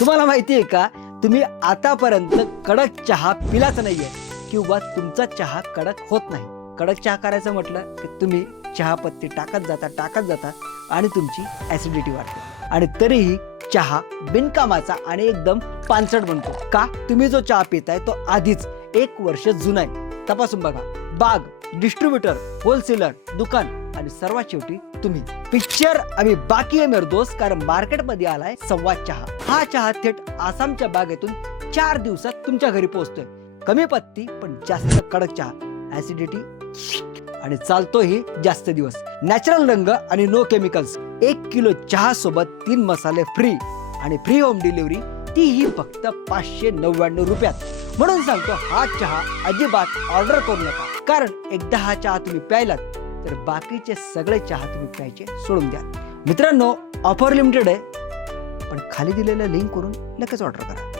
तुम्हाला माहिती आहे का, तुम्ही आतापर्यंत कडक चहा पिलाच नाहीये किंवा तुमचा चहा कडक होत नाही. कडक चहा करायचं म्हटलं की तुम्ही चहा पत्ती टाकत जाता आणि तुमची ऍसिडिटी वाढते आणि तरीही चहा बिनकामाचा आणि एकदम पानसट बनतो. का? तुम्ही जो चहा पिताय तो आधीच 1 वर्ष जुना आहे. तपासून बघा. बाग, डिस्ट्रीब्युटर, होलसेलर, दुकान आणि सर्वात शेवटी तुम्ही. पिक्चर आम्ही बाकी आहे मेरे दोस्त, कारण मार्केटमध्ये आलाय संवाद चहा. हा चहा थेट आसामच्या बागेतून 4 दिवसात तुमच्या घरी पोहोचतोय. कमी पत्ती पण जास्त कडक चहा, ऍसिडिटी आणि चालतोही जास्त दिवस. नॅचरल रंग आणि नो केमिकल्स. 1 किलो चहा सोबत 3 मसाले फ्री आणि फ्री होम डिलिव्हरी, तीही फक्त 599 रुपयात. म्हणून सांगतो, हा चहा अजिबात ऑर्डर करू नका, कारण एकदा हा चहा तुम्ही प्यायलात तर बाकीचे सगळे चहा तुम्ही प्यायचे सोडून द्या. मित्रांनो, ऑफर लिमिटेड आहे, पण खाली दिलेल्या लिंक करून लगेच ऑर्डर करा.